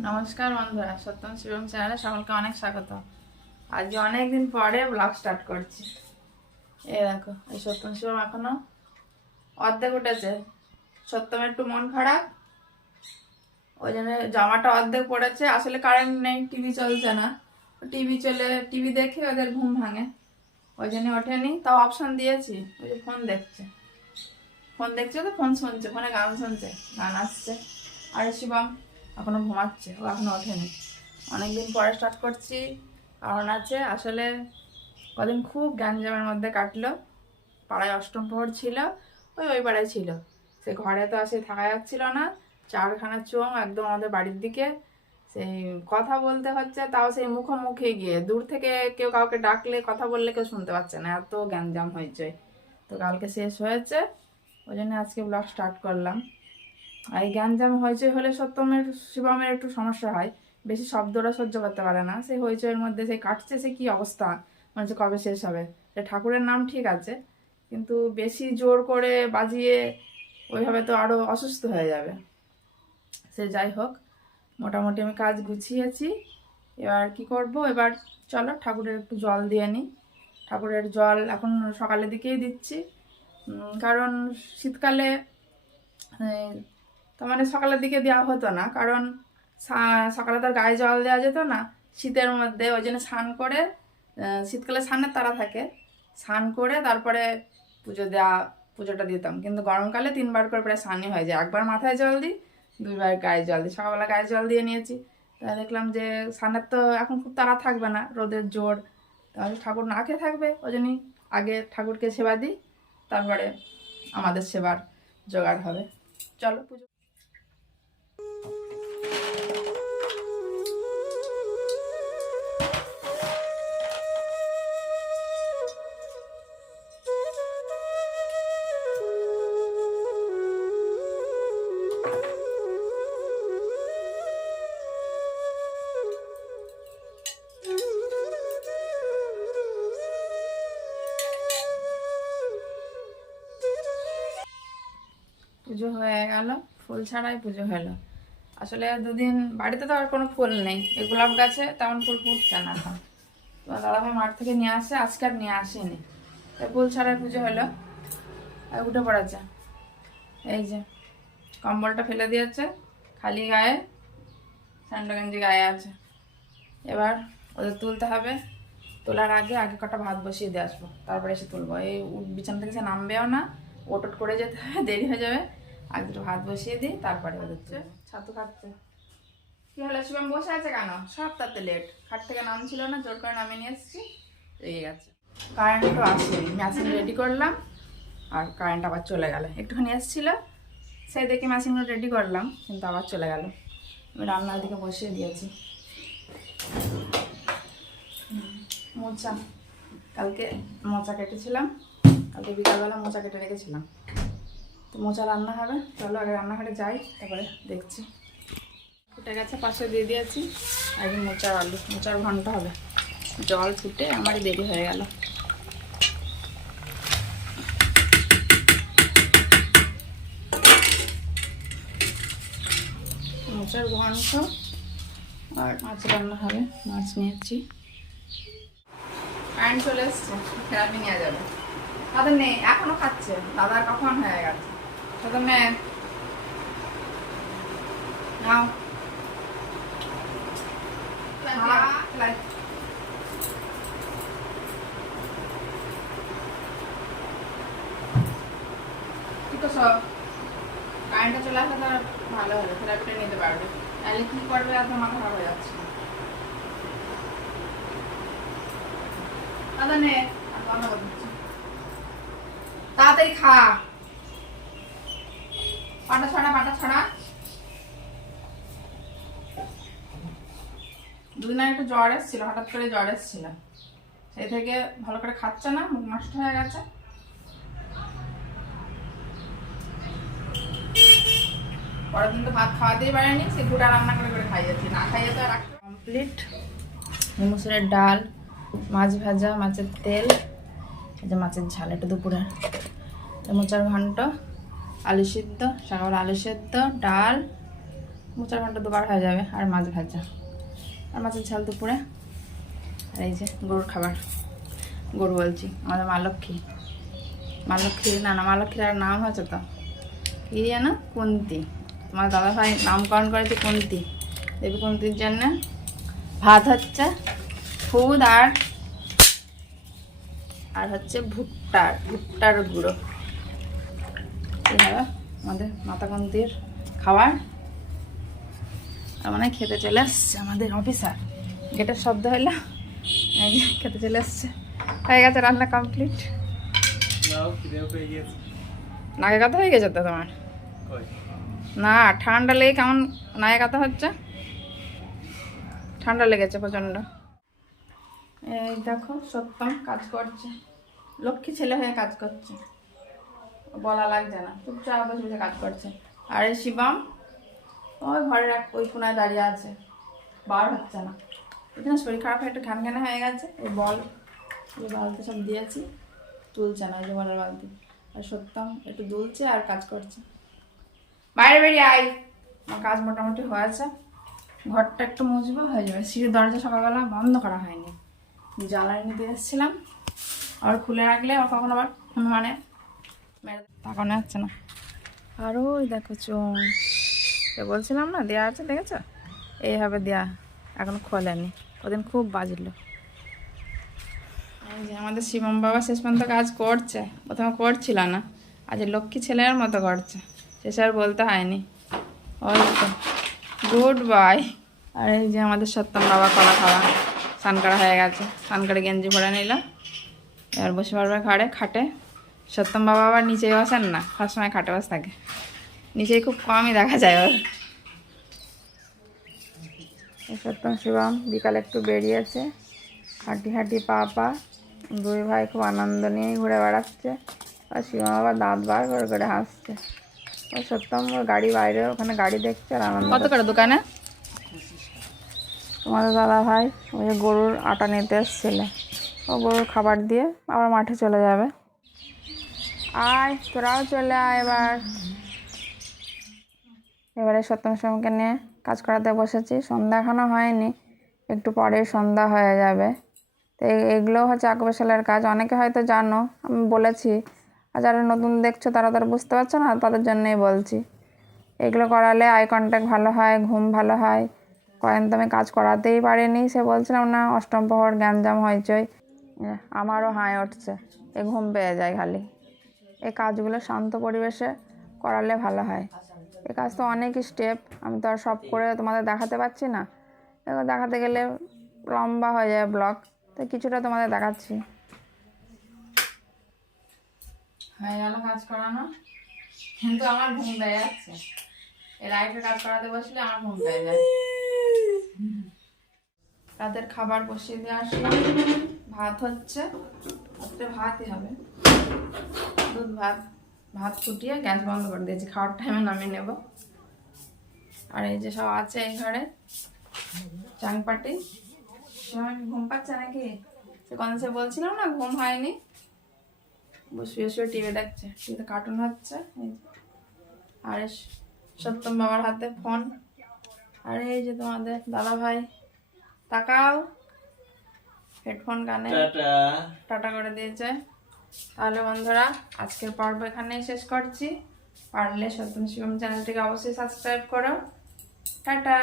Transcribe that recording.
নমস্কার বন্ধুরা, সত্যম শিবম চ্যানেলে সকলকে অনেক স্বাগত। আজকে অনেকদিন পরে ব্লগ স্টার্ট করছি। এই দেখো, এই সত্যম শিবম এখনো অর্ধেক উঠেছে। সত্যমের একটু মন খারাপ, ওই জন্য জামাটা অর্ধেক পড়েছে। আসলে কারেন্ট নেই, টিভি চলছে না। টিভি দেখে ওদের ঘুম ভাঙে, ওই জন্য ওঠেনি। তাও অপশন দিয়েছি, ওই যে ফোন দেখছে তো, ফোন শুনছে, ফোনে গান শুনছে, গান আসছে। আর শিবম এখনো ঘুমাচ্ছে, ও এখনো ওঠেনি। অনেকদিন পরে স্টার্ট করছি, কারণ আছে আসলে কদিন খুব গ্যাঞ্জামের মধ্যে কাটলো। পাড়ায় অষ্টম প্রহর ছিল, ওই পাড়ায় ছিল। সে ঘরে তো আসে থাকা যাচ্ছিল না, চারখানা চোং একদম আমাদের বাড়ির দিকে। সেই কথা বলতে হচ্ছে, তাও সেই মুখোমুখি গিয়ে। দূর থেকে কেউ কাউকে ডাকলে, কথা বললে কেউ শুনতে পাচ্ছে না, এত গ্যাঞ্জাম হয়েছে। তো কালকে শেষ হয়েছে, ওই জন্য আজকে ব্লগ স্টার্ট করলাম। আর এই গ্যাঞ্জাম হইচই হলে সত্যমের শিবমের একটু সমস্যা হয়, বেশি শব্দটা সহ্য করতে পারে না। সেই হইচইয়ের মধ্যে সে কাটছে, সে কি অবস্থা, মানে হচ্ছে কবে শেষ হবে। ঠাকুরের নাম ঠিক আছে, কিন্তু বেশি জোর করে বাজিয়ে ওইভাবে তো আরও অসুস্থ হয়ে যাবে। সে যাই হোক, মোটামুটি আমি কাজ গুছিয়েছি। এবার কি করব, এবার চলো ঠাকুরের একটু জল দিয়ে নিই। ঠাকুরের জল এখন সকালের দিকেই দিচ্ছি, কারণ শীতকালে তো মানে সকালের দিকে দেওয়া হতো না, কারণ সকালে তার গায়ে জল দেওয়া যেত না শীতের মধ্যে। ওই জন্য স্নান করে, শীতকালে স্নানের তারা থাকে, স্নান করে তারপরে পুজোটা দিতাম। কিন্তু গরমকালে 3বার করে প্রায় স্নানই হয়ে যায়। একবার মাথায় জল দিই, 2বার গায়ে জল দিই। সকালবেলা গায়ে জল দিয়ে নিয়েছি, তাই দেখলাম যে স্নানের তো এখন খুব তাড়া থাকবে না, রোদের জোর, তাহলে ঠাকুর না খেয়ে থাকবে। ওই জন্যই আগে ঠাকুরকে সেবা দিই, তারপরে আমাদের সেবার জোগাড় হবে। চলো পুজো। পুজো হয়ে গেল, ফুল ছাড়াই পুজো হলো। আসলে দুদিন বাড়িতে তো আর কোনো ফুল নেই, এই গোলাপ গাছে তেমন ফুল ফুটছে না এখন। তো দাদাভাই মাঠ থেকে নিয়ে আসে, আজকে আর নিয়ে আসেনি, তাই ফুল ছাড়াই পুজো হলো। আর উঠে পড়েছে, এই যে কম্বলটা ফেলে দিয়েছে, খালি গায়ে স্যান্ডো গেঞ্জি গায়ে আছে। এবার ওদের তুলতে হবে, তোলার আগে আগে কটা ভাত বসিয়ে দিয়ে আসবো, তারপরে এসে তুলবো। এই বিছানা থেকে সে নামবেও না, ওটট করে যেতে হবে, দেরি হয়ে যাবে। আগে দুটো ভাত বসিয়ে দিই, তারপরে ওদের ছাতু খাচ্ছে। কি হলো, শিবম বসে আছে কেন? সব তাতে লেট, খাট থেকে নামছিল না, জোর করে নামিয়ে নিয়ে এসেছি, রেগে গেছে। কারেন্টও আসেনি, মেশিন রেডি করলাম আর কারেন্ট আবার চলে গেল। একটুখানি এসেছিল, সেই দেখে মেশিনগুলো রেডি করলাম, কিন্তু আবার চলে গেল। আমি রান্নার দিকে বসিয়ে দিয়েছি। মোচা, কালকে মোচা কেটেছিলাম, কালকে বিকালবেলা মোচা কেটে রেখেছিলাম, তো মোচা রান্না হবে। চলো আগে রান্নাঘরে যাই, তারপরে দেখছি। ফুটে গেছে, পাশে দিয়ে দিয়েছি। আর মোচার আলু, মোচার ঘন্ট হবে। জল ফুটে আমারই দেরি হয়ে গেল। মোচার ঘন্ট আর মাছ রান্না হবে, মাছ নিয়েছি। কারেন্ট চলে এসছে, থেরাপি নিয়ে যাবে। দাদা নেই, এখনো খাচ্ছে, দাদা কখন হয়ে গেছে। দাদা নেই, নাও সব কারেন্টটা চলে আসা তো ভালো হলো, থেরাপিটা নিতে পারবে। তাহলে কি করবে, এত মাথা খারাপ হয়ে যাচ্ছে। দাদা নে, তাড়াতাড়ি খা, পাটা ছড়া। দুদিন আগে একটু জ্বর এসেছিল, হঠাৎ করে জ্বর এসেছিল, সেই থেকে ভালো করে খাচ্ছে না, মুখ নষ্ট হয়ে গেছে। পরের দিন তো ভাত খাওয়াতেই পারেনি, সে গোটা রান্না করে খাইয়েছি, না খাইয়ে তো আর কমপ্লিট। মুসুরের ডাল, মাছ ভাজা, মাছের তেল, এই যে মাছের ঝাল, এটা দুপুরে। মোচার ঘন্ট, আলু সিদ্ধ, সকাল আলু সেদ্ধ, ডাল, মোচার ঘন্টা দুবার হয়ে যাবে, আর মাছ ভাজা আর মাছের ঝাল দুপুরে। আর এই যে গরুর খাবার, গরু বলছি আমাদের মা লক্ষ্মী, মা লক্ষ্মীর না মা লক্ষ্মীর আর নাম হয়েছে তো কি যেন কুন্তি, তোমার দাদা ভাই নামকরণ করেছে কুন্তি, দেবী কুন্তির জন্য। ভাত হচ্ছে খুদ আর হচ্ছে ভুট্টার গুঁড়ো। এই হবে আমাদের মাতা কুন্তির খাবার। আর মানে খেতে চলে এসছে আমাদের অফিসার, গেটের শব্দ হইলো, এই যে খেতে চলে এসছে। হয়ে গেছে রান্না কমপ্লিট। নাকে কথা হয়ে গেছে তো তোমার? না ঠান্ডা লেগে কেমন নাকে কথা হচ্ছে, ঠান্ডা লেগেছে প্রচণ্ড। এই দেখো সত্যম কাজ করছে, লক্ষ্মী ছেলে হয়ে কাজ করছে, বলা লাগছে না, চুপচাপ বসে বসে কাজ করছে। আর এই শিবম ওই ঘরের ওই কোনায় দাঁড়িয়ে আছে, বার হচ্ছে না। এখানে শরীর খারাপ হয়ে একটু ঘ্যানঘ্যানা হয়ে গেছে। এই বালতি সব দিয়েছি, তুলছে না, এই যে বলের বালতি। আর সত্যম একটু দুলছে আর কাজ করছে। বাইরে বেরিয়ে আয়, আমার কাজ মোটামুটি হয়েছে। ঘরটা একটু মুছবো, হয়ে যাবে। সিঁড়ির দরজা সকালবেলা বন্ধ করা হয়নি, জ্বালানি নিতে এসেছিলাম, আবার খুলে রাখলে আবার কখন আবার মানে তাকানো যাচ্ছে না। আর ওই দেখো চুন, বলছিলাম না দেওয়া আছে, দেখেছো এইভাবে দেওয়া, এখন খোলেনি, ওদিন খুব বাজলো। এই যে আমাদের শিবম বাবা শেষ পর্যন্ত কাজ করছে, প্রথমে করছিল না, আজ লক্ষ্মী ছেলের মতো করছে, শেষ আর বলতে হয়নি। ওই তো গুড বাই। আর এই যে আমাদের সত্যম বাবা কলা খাওয়া স্নান করা হয়ে গেছে, স্নান করে গেঞ্জি ভরে নিল, এবার বসে পড়বে ঘরে খাটে। সত্যম বাবা আবার নিচে বসেন না, সবসময় খাটে বসে থাকে, নিচেই খুব কমই দেখা যায় ওর। সত্যম শিবম বিকালে একটু বেরিয়েছে, হাঁটি পা দুই ভাই খুব আনন্দ নিয়েই ঘুরে বেড়াচ্ছে। আর শিবম আবার দাঁত বার করে করে হাসছে। ওই সত্যম ওর গাড়ি বাইরে, ওখানে গাড়ি দেখছে আর আনন্দ। কত করে দোকানে? তোমাদের দাদা ভাই ওই যে গরুর আটা নিতে এসেছিলে, ও গরুর খাবার দিয়ে আবার মাঠে চলে যাবে। আয় তোরাও চলে আয় এবারে সত্যম শিবমকে নিয়ে কাজ করাতে বসেছি। সন্ধ্যা এখনো হয়নি, একটু পরে সন্ধ্যা হয়ে যাবে। তো এগুলো হচ্ছে আকবেশালের কাজ, অনেকে হয়তো জানো, আমি বলেছি। আর যারা নতুন দেখছো তারা বুঝতে পারছো না, তাদের জন্যই বলছি। এগুলো করালে আই কন্ট্যাক্ট ভালো হয়, ঘুম ভালো হয়। কয়েন তো আমি কাজ করাতেই পারিনি, সে বলছিলাম না অষ্টম প্রহর গ্যাঞ্জাম হইচই, আমারও হাই উঠছে, এ ঘুম পেয়ে যায় খালি। এই কাজগুলো শান্ত পরিবেশে করালে ভালো হয়। এই কাজ তো অনেক স্টেপ, আমি তো আর সব করে তোমাদের দেখাতে পারছি না, এগুলো দেখাতে গেলে লম্বা হয়ে যায় ব্লগ, তো কিছুটা তোমাদের দেখাচ্ছি। হয়ে গেল কাজ করানো, কিন্তু আমার ঘুম পেয়ে যাচ্ছে। এই লাইটের কাজ করাতে বসলে আমার ঘুম পেয়ে যায়। রাতের খাবার বসিয়ে দিয়ে আসলাম, ভাত হচ্ছে, ভাতই হবে, দুধ ভাত ফুটিয়ে গ্যাস বন্ধ করে দিয়েছি, খাওয়ার টাইমে নামিয়ে নেব। আর এই যে সব আছে এই ঘরে, চাংপাটি ঘুম পাচ্ছে নাকি, সে কথা সে বলছিলাম না ঘুম হয়নি, শুয়ে শুয়ে টিভি দেখছে, টিভিতে কার্টুন হচ্ছে। আর সত্যম বাবার হাতে ফোন, আর এই যে তোমাদের দাদা ভাই, তাকাও, হেডফোন কানে টাটা করে দিয়েছে। তাহলে বন্ধুরা আজকের পর্ব এখানেই শেষ করছি, পারলে সত্যম শিবম চ্যানেলটিকে অবশ্যই সাবস্ক্রাইব করো। টাটা।